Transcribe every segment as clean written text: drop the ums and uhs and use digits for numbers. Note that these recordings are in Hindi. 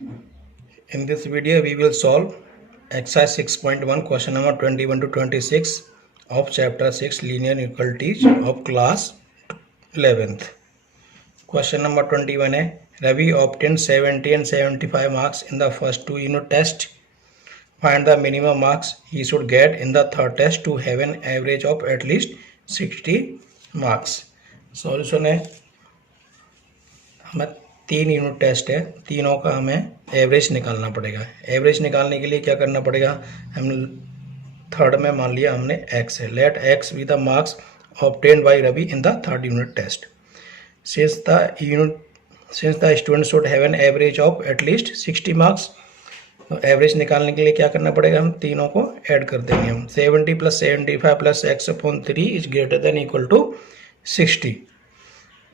In this video, we will solve exercise 6.1 question number 21 to 26 of chapter 6 linear inequalities of class 11th. Question number 21 है Ravi obtained 70 and 75 marks in the first two unit test. Find the minimum marks he should get in the third test to have an average of at least 60 marks. Solution है हमें 3 यूनिट टेस्ट है, तीनों का हमें एवरेज निकालना पड़ेगा। एवरेज निकालने के लिए क्या करना पड़ेगा, हम थर्ड में मान लिया हमने एक्स है, let x be the marks obtained by Ravi in the third unit test. Since the student should have an average of at least 60 marks, तो एवरेज निकालने के लिए क्या करना पड़ेगा, हम तीनों को ऐड कर देंगे। हम 70 + 75 + x/3 is greater than equal to 60।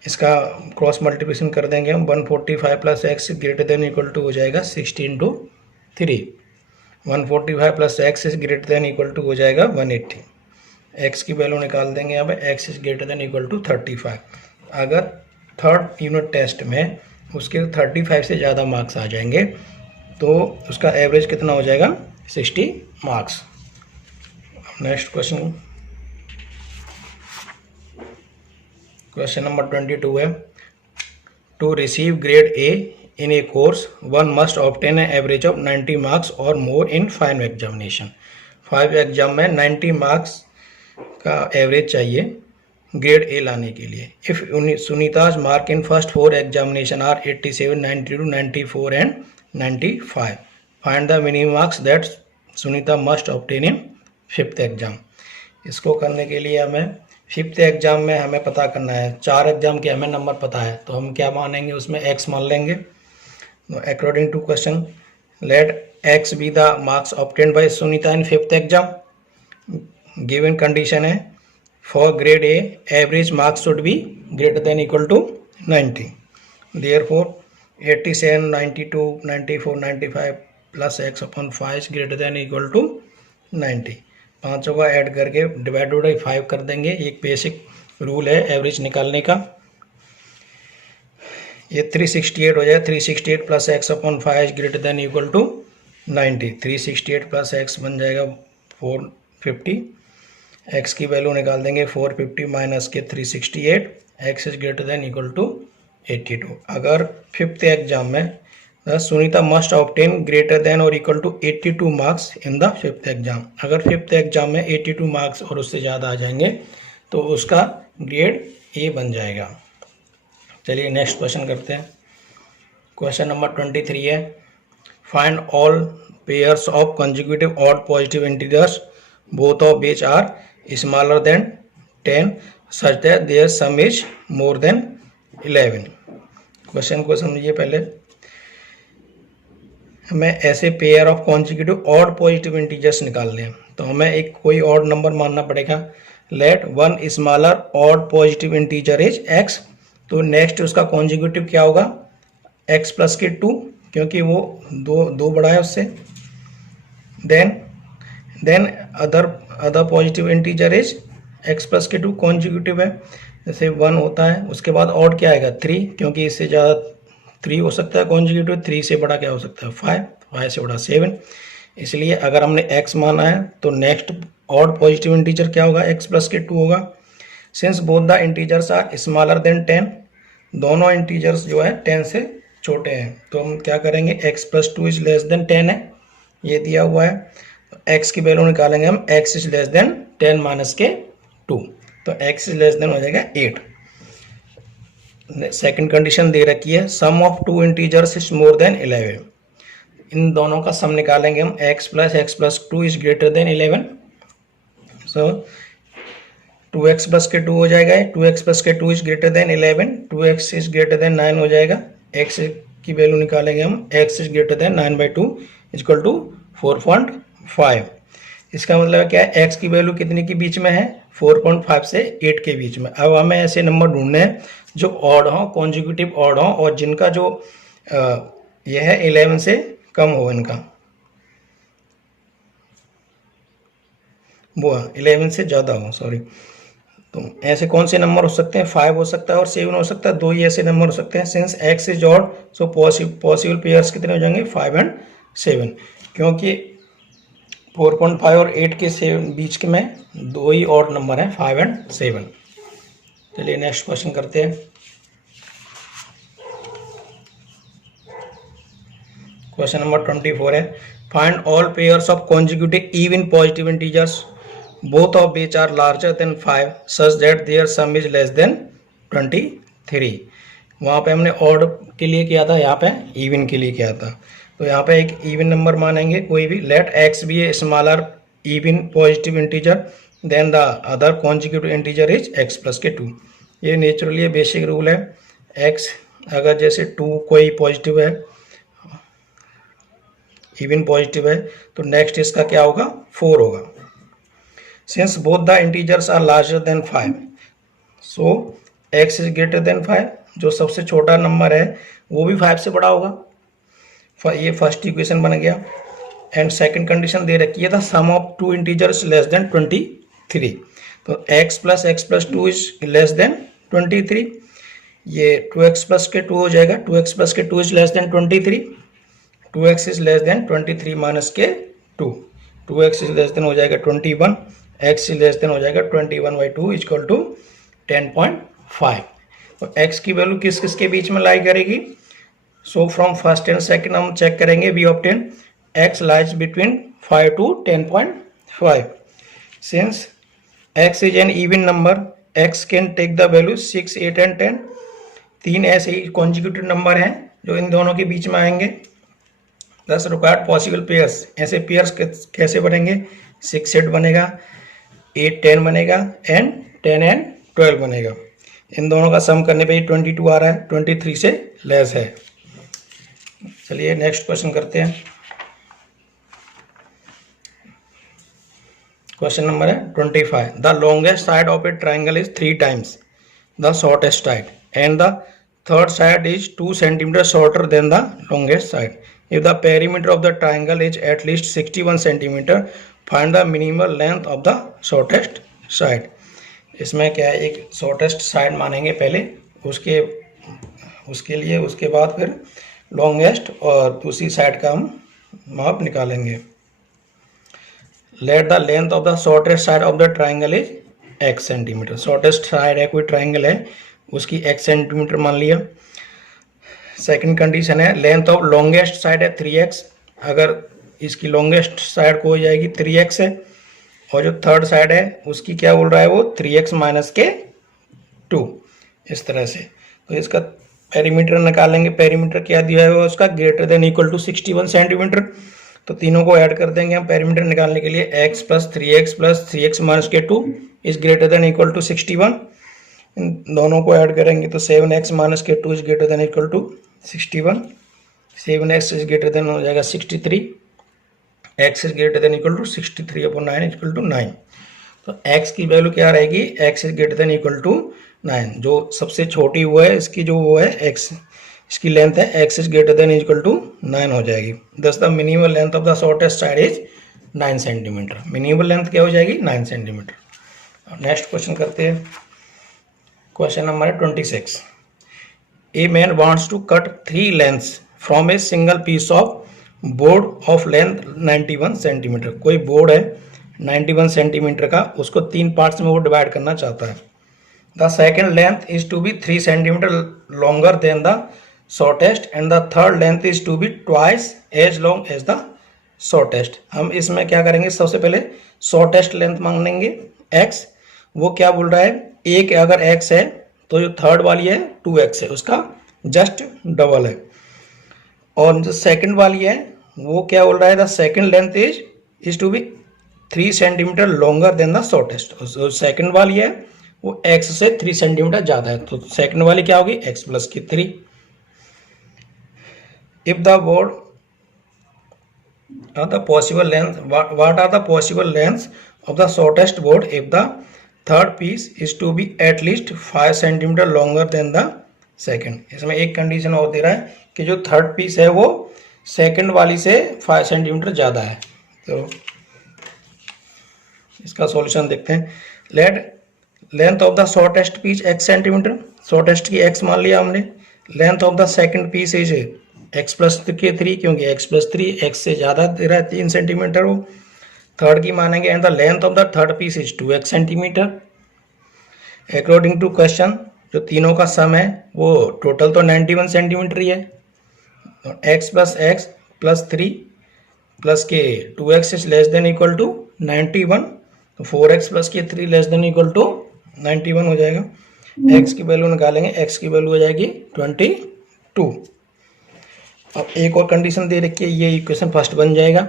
इसका क्रॉस मल्टीप्लिकेशन कर देंगे हम, 145 + x greater than equal to हो जाएगा 60 × 3। 145 + x is greater than equal to हो जाएगा 180। x की वैल्यू निकाल देंगे यहाँ पे, x is greater than equal to 35। अगर थर्ड यूनिट टेस्ट में उसके 35 से ज़्यादा मार्क्स आ जाएंगे तो उसका एवरेज कितना हो जाएगा, 60 मार्क्स। नेक्स्ट क्वेश्चन नंबर 22 है to receive grade A in a course one must obtain an average of 90 marks और मोर इन 5 एग्जामिनेशन। 5 एग्जाम में 90 मार्क्स का एवरेज चाहिए ग्रेड ए लाने के लिए। If Sunita's mark in first 4 examination are 87, 92, 94 and 95, find the minimum marks that Sunita must obtain in 5th exam. इसको करने के लिए हमें 5th एग्जाम में हमें पता करना है, 4 एग्जाम के हमें नंबर पता है, तो हम क्या मानेंगे, उसमें x मान लेंगे। According to question let x be the marks obtained by Sunita in 5th exam. Given condition है for grade A average marks should be greater than equal to 90। Therefore 87, 92, 94, 95 + x/5 is greater than equal to 90। पाँचों का ऐड करके डिवाइडेड बाई 5 कर देंगे। एक बेसिक रूल है एवरेज निकालने का। ये 368 हो जाए, 368 + x/5 is greater than equal to 90। 368 + x बन जाएगा 450। x की वैल्यू निकाल देंगे, 450 माइनस के 368, x is greater than equal to 82। अगर 5th एग्जाम में Sunita must obtain greater than और equal to 82 marks in the 5th exam. अगर 5th एग्जाम में 82 मार्क्स और उससे ज़्यादा आ जाएंगे तो उसका ग्रेड ए बन जाएगा। चलिए नेक्स्ट क्वेश्चन करते हैं। क्वेश्चन नंबर 23 है find all pairs of consecutive odd positive integers both of which are smaller than 10 such that their sum is more than 11। Question को समझिए पहले। हमें ऐसे pair of consecutive odd positive integers निकालने हैं, तो हमें एक कोई ऑड नंबर मानना पड़ेगा। Let one smaller odd positive integer is x, तो नेक्स्ट उसका कॉन्जिक्यूटिव क्या होगा, x + 2, क्योंकि वो दो बड़ा है उससे। Then other positive integer is x + 2 consecutive है, जैसे 1 होता है। उसके बाद ऑड क्या आएगा, 3, क्योंकि इससे ज़्यादा 3 हो सकता है कॉन्जिक्यूटिव। 3 से बड़ा क्या हो सकता है, 5, 5 से बड़ा 7। इसलिए अगर हमने x माना है तो नेक्स्ट ऑड पॉजिटिव इंटीजर क्या होगा, x + 2 होगा। Since both the integers are smaller than 10, दोनों इंटीजर्स जो है 10 से छोटे हैं, तो हम क्या करेंगे, x + 2 इज लेस देन 10 है, ये दिया हुआ है। तो x की वैल्यू निकालेंगे हम, x इज लेस देन 10 - 2, तो x इज लेस देन हो जाएगा 8। सेकंड कंडीशन दे रखी है sum of 2 integers is more than 11। इन दोनों का सम निकालेंगे हम, x + 2 is greater than 11। So 2x + 2 हो जाएगा, 2x + 2 is greater than 11, 2x is greater than 9 हो जाएगा। x की वैल्यू निकालेंगे हम, x is greater than 9/2 equal to 4.5। इसका मतलब क्या है, x की वैल्यू कितने के बीच में है, 4.5 से 8 के बीच में। अब हमें ऐसे नंबर ढूंढने हैं जो ऑड हो, कॉन्जिक्यूटिव ऑड हो, और जिनका जो यह है 11 से कम हो, इनका वो 11 से ज़्यादा हो, सॉरी। तो ऐसे कौन से नंबर हो सकते हैं, 5 हो सकता है और 7 हो सकता है, दो ही ऐसे नंबर हो सकते हैं। Since x is odd so possible pairs कितने हो जाएंगे, 5 एंड 7, क्योंकि 4.5 और 8 के बीच के में दो ही ऑड नंबर हैं, 5 एंड 7। चलिए नेक्स्ट क्वेश्चन करते हैं। क्वेश्चन नंबर 24 है, find all pairs of consecutive even positive integers both of which are larger than 5 such that their sum is less than 23। वहाँ पे हमने ऑड के लिए किया था, यहाँ पे इवन के लिए किया था। तो यहाँ पे एक इवन नंबर मानेंगे कोई भी। Let x be a smaller even positive integer than the other consecutive integer is x plus के 2। ये नेचुरली बेसिक रूल है। एक्स अगर जैसे 2 कोई पॉजिटिव है, इवन पॉजिटिव है, तो नेक्स्ट इसका क्या होगा, 4 होगा। Since both the integers are larger than 5, so x is greater than 5। जो सबसे छोटा नंबर है वो भी 5 से बड़ा होगा। ये फर्स्ट इक्वेशन बन गया। एंड सेकंड कंडीशन दे रखी है, the sum of two integers less than 23। तो x plus 2 is less than 23। ये 2x प्लस के 2 हो जाएगा, 2x प्लस के 2 is less than 23। 2x is less than 23 minus के 2, 2x इज लेस देन हो जाएगा 21, x लेस देन हो जाएगा 21/2 इक्वल टू 10.5। तो x की वैल्यू किस किस के बीच में लाई करेगी। So from first and second हम चेक करेंगे। We obtain x lies between 5 to 10.5। Since x is an even number, x can take the value 6, 8 and 10। तीन ऐसे ही कॉन्जिक्यूटिव नंबर हैं जो इन दोनों के बीच में आएंगे। दस रिक्वायर्ड पॉसिबल पेयर्स, ऐसे पेयर्स कैसे बनेंगे, 6, 8 बनेगा, 8, 10 बनेगा एंड 10 एंड 12 बनेगा। इन दोनों का सम करने पे 22 आ रहा है, 23 से लेस है। चलिए नेक्स्ट क्वेश्चन करते हैं। क्वेश्चन नंबर है 25। The longest side of A triangle is 3 times the shortest side and the third side is 2 cm shorter than the longest side. If the perimeter of the triangle is at least 61 cm, find the minimal length of the shortest side. इसमें क्या है, एक शॉर्टेस्ट साइड मानेंगे पहले, उसके लिए उसके बाद फिर लॉन्गेस्ट और दूसरी साइड का हम माप निकालेंगे। Let the length of the shortest side of the triangle is x centimetre. Shortest side है, कोई ट्राइंगल है, उसकी x सेंटीमीटर मान लिया। सेकंड कंडीशन है, लेंथ ऑफ लॉन्गेस्ट साइड है 3x, अगर इसकी लॉन्गेस्ट साइड को हो जाएगी 3x है, और जो थर्ड साइड है उसकी क्या बोल रहा है वो 3x माइनस के 2, इस तरह से। तो इसका पेरीमीटर निकालेंगे। पेरीमीटर क्या दिया है उसका, greater than equal to 61 centimetre. तो तीनों को ऐड कर देंगे हम पेरीमीटर निकालने के लिए। x प्लस 3x माइनस के 2 is greater than equal to 61। इन दोनों को ऐड करेंगे तो 7x माइनस के 2 is greater than equal to 61। 7x is greater than हो जाएगा 63। x is greater than equal to 63/9 equal to 9। तो x की वैल्यू क्या रहेगी, x is greater than equal to 9। जो सबसे छोटी वो है इसकी जो वो है x, इसकी लेंथ है x is greater than equal to 9 हो जाएगी। Thus the minimum length of the shortest side is 9 centimetre. Minimum length क्या हो जाएगी, 9 सेंटीमीटर। नेक्स्ट क्वेश्चन करते हैं। क्वेश्चन नंबर है 26। A man wants to cut 3 lengths from a single piece of board of length 91 centimetre. कोई बोर्ड है 91 सेंटीमीटर का, उसको 3 पार्ट्स में वो डिवाइड करना चाहता है। The second length is to be 3 centimetre longer than the shortest and the third length is to be twice as long as the shortest. हम इसमें क्या करेंगे, सबसे पहले शॉर्टेस्ट लेंथ मांगेंगे x। वो क्या बोल रहा है, एक अगर x है तो जो थर्ड वाली है 2x है, उसका जस्ट डबल है। और जो सेकंड वाली है वो क्या बोल रहा है, the second length is to be 3 centimetre longer than the shortest. जो सेकंड वाली है वो x से 3 सेंटीमीटर ज़्यादा है, तो सेकंड वाली क्या होगी, x प्लस की 3। If the board are the possible length, what are the possible length of the shortest board if the third piece is to be at least 5 centimetre longer than the second. इसमें एक कंडीशन और दे रहा है कि जो थर्ड पीस है वो सेकंड वाली से 5 सेंटीमीटर ज़्यादा है। तो इसका सॉल्यूशन देखते हैं। Let length of the shortest piece x centimetre, shortest की x मान लिया हमने। Length of the second piece is x plus के 3, क्योंकि x प्लस 3 x से ज़्यादा दे रहा है 3 सेंटीमीटर वो। थर्ड की मानेंगे and the length of the third piece is 2x centimetre. According to question जो तीनों का सम है वो टोटल तो 91 सेंटीमीटर ही है। x प्लस 3 प्लस के 2x is less than equal to 91, तो 4x प्लस के 3 लेस देन इक्वल टू 91 हो जाएगा। x की वैल्यू निकालेंगे, x की वैल्यू हो जाएगी 22। अब एक और कंडीशन दे रखी है, ये इक्वेशन फर्स्ट बन जाएगा।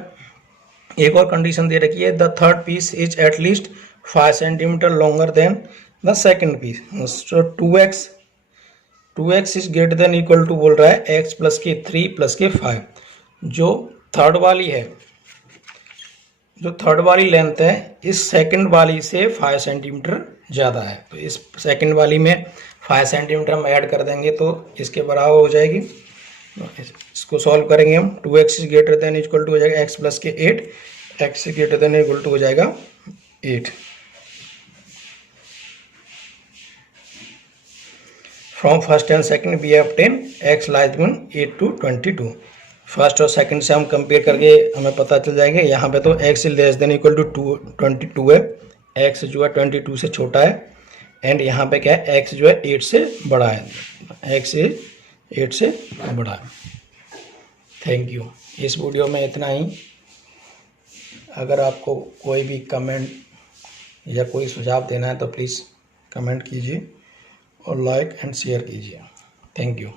एक और कंडीशन दे रखी है, the third piece is at least 5 centimetre longer than the second piece. So 2x is greater than equal to बोल रहा है x प्लस के 3 प्लस के 5। जो थर्ड वाली है, जो थर्ड वाली लेंथ है इस सेकंड वाली से 5 सेंटीमीटर ज़्यादा है, तो इस सेकंड वाली में 5 सेंटीमीटर हम ऐड कर देंगे तो इसके बराबर हो जाएगी। इसको सॉल्व करेंगे हम। 2x is greater than equal to हो जाएगा x प्लस के 8, x greater than equal to हो जाएगा 8। From first and second we have obtained x lies than 8 to 22। First और सेकंड से हम कंपेयर करके हमें पता चल जाएगा। यहाँ पे तो x less than equal to 22 है, x जो है 22 से छोटा है, एंड यहाँ पे क्या है x जो है 8 से बड़ा है, x 8 से बड़ा है। Thank you. इस वीडियो में इतना ही। अगर आपको कोई भी कमेंट या कोई सुझाव देना है तो प्लीज़ कमेंट कीजिए और लाइक एंड शेयर कीजिए। Thank you.